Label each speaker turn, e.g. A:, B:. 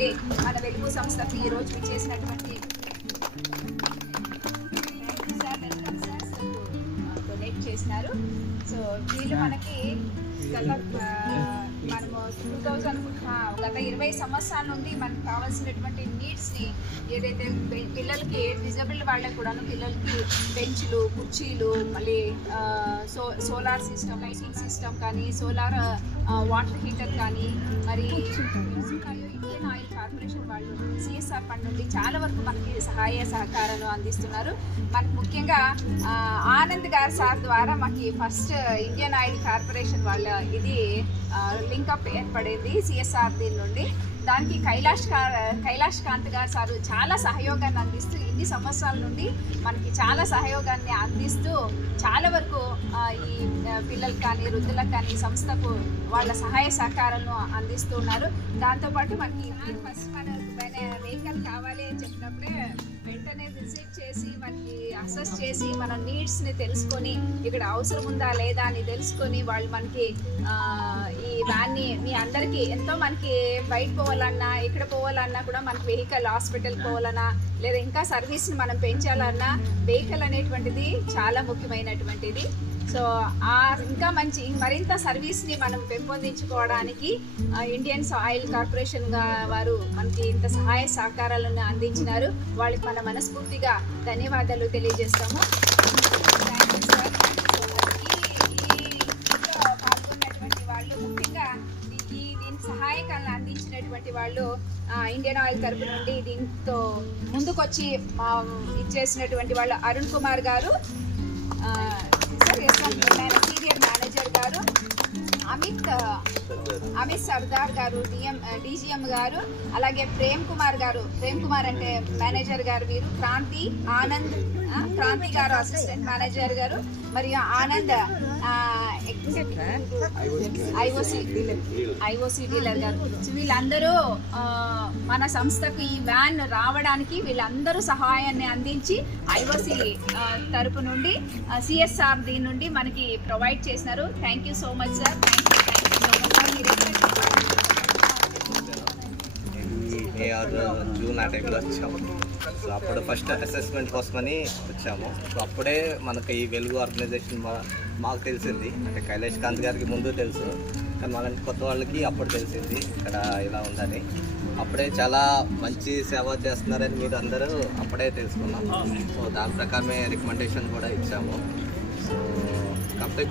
A: Day మన వెలుగు సంస్థకు ఈ రోజు చేసినటువంటి డొనేట్ చేసినారు. సో వీళ్ళు మనకి గత టూ థౌజండ్ గత ఇరవై సంవత్సరాల నుండి మనకు కావాల్సినటువంటి నీడ్స్ని ఏదైతే పిల్లలకి డిజబుల్ వాళ్ళకి కూడాను పిల్లలకి బెంచ్లు కుర్చీలు మళ్ళీ so solar system lighting system కానీ సోలార్ వాటర్ హీటర్ కానీ మరి ఇండియన్ ఆయిల్ కార్పొరేషన్ వాళ్ళు సిఎస్ఆర్ ఫండ్ నుండి చాలా వరకు మనకి సహాయ సహకారాలు అందిస్తున్నారు. మనకు ముఖ్యంగా ఆనంద్ గారు సార్ ద్వారా మాకు ఫస్ట్ ఇండియన్ ఆయిల్ కార్పొరేషన్ వాళ్ళ ఇది లింకప్ ఏర్పడింది సిఎస్ఆర్ దీని నుండి. దానికి కైలాష్ కైలాష్ కాంత్ గారు సార్ చాలా సహయోగాన్ని అందిస్తూ ఇన్ని సంవత్సరాల నుండి మనకి చాలా సహయోగాన్ని అందిస్తూ చాలా వరకు ఈ పిల్లలకు కానీ వృద్ధులకు కానీ సంస్థకు వాళ్ళ సహాయ సహకారాలను అందిస్తున్నారు దాంతోపాటు మనకి ఫస్ట్ మన వెహికల్ కావాలి అని చెప్పినప్పుడే వెంటనే విజిట్ చేసి మనకి అసెస్ చేసి మన నీడ్స్ని తెలుసుకొని ఇక్కడ అవసరం ఉందా లేదా అని తెలుసుకొని వాళ్ళు మనకి ఈ వ్యాన్ని మీ అందరికీ ఎంతో మనకి బయట పోవాలన్నా ఇక్కడ పోవాలన్నా కూడా మనకి వెహికల్ హాస్పిటల్ పోవాలన్నా లేదా ఇంకా సర్వీస్ని మనం పెంచాలన్నా వెహికల్ అనేటువంటిది చాలా ముఖ్యమైనటువంటిది. సో ఆ ఇంకా మంచి మరింత సర్వీస్ని మనం పెంపొందించుకోవడానికి ఇండియన్ ఆయిల్ కార్పొరేషన్ వారు మనకి ఇంత సహాయ సహకారాలను అందించినారు. వాళ్ళకి మన మనస్ఫూర్తిగా ధన్యవాదాలు తెలియజేస్తాము. అందించినటువంటి వాళ్ళు ఇండియన్ ఆయిల్ తరపు నుండి దీంతో ముందుకొచ్చి మా ఇచ్చేసినటువంటి వాళ్ళు Arun Kumar garu. Sir S senior manager. Amit Sardar garu DM DGM గారు అలాగే ప్రేమ్ కుమార్ గారు. ప్రేమ్ కుమార్ అంటే మేనేజర్ గారు వీరు క్రాంతి ఆనంద్ క్రాంతి గారు అసిస్టెంట్ మేనేజర్ గారు. మరియు ఆనంద్ ఐఓసి ఐఓసి డీలర్ గారు. వీళ్ళందరూ మన సంస్థకు ఈ వ్యాన్ రావడానికి వీళ్ళందరూ సహాయాన్ని అందించి ఐఓసి తరపు నుండి సిఎస్ఆర్ దీని నుండి మనకి ప్రొవైడ్ చేసినారు. Thank you so much sir thank you
B: are June ఆ టైంలో వచ్చాము. సో అప్పుడు ఫస్ట్ అసెస్మెంట్ కోసమని వచ్చాము. సో అప్పుడే మనకి ఈ వెలుగు ఆర్గనైజేషన్ మా- మాకు తెలిసింది. అంటే కైలాష్ కాంత్ గారికి ముందు తెలుసు. కానీ మనకి కొత్త వాళ్ళకి అప్పుడు తెలిసింది. ఇక్కడ ఇలా ఉందని. అప్పుడే చాలా మంచి సేవ చేస్తున్నారని మీరు అందరూ అప్పుడే తెలుసుకున్నాం. సో దాని ప్రకారమే రికమెండేషన్ కూడా ఇచ్చాము. సో కాకపోతే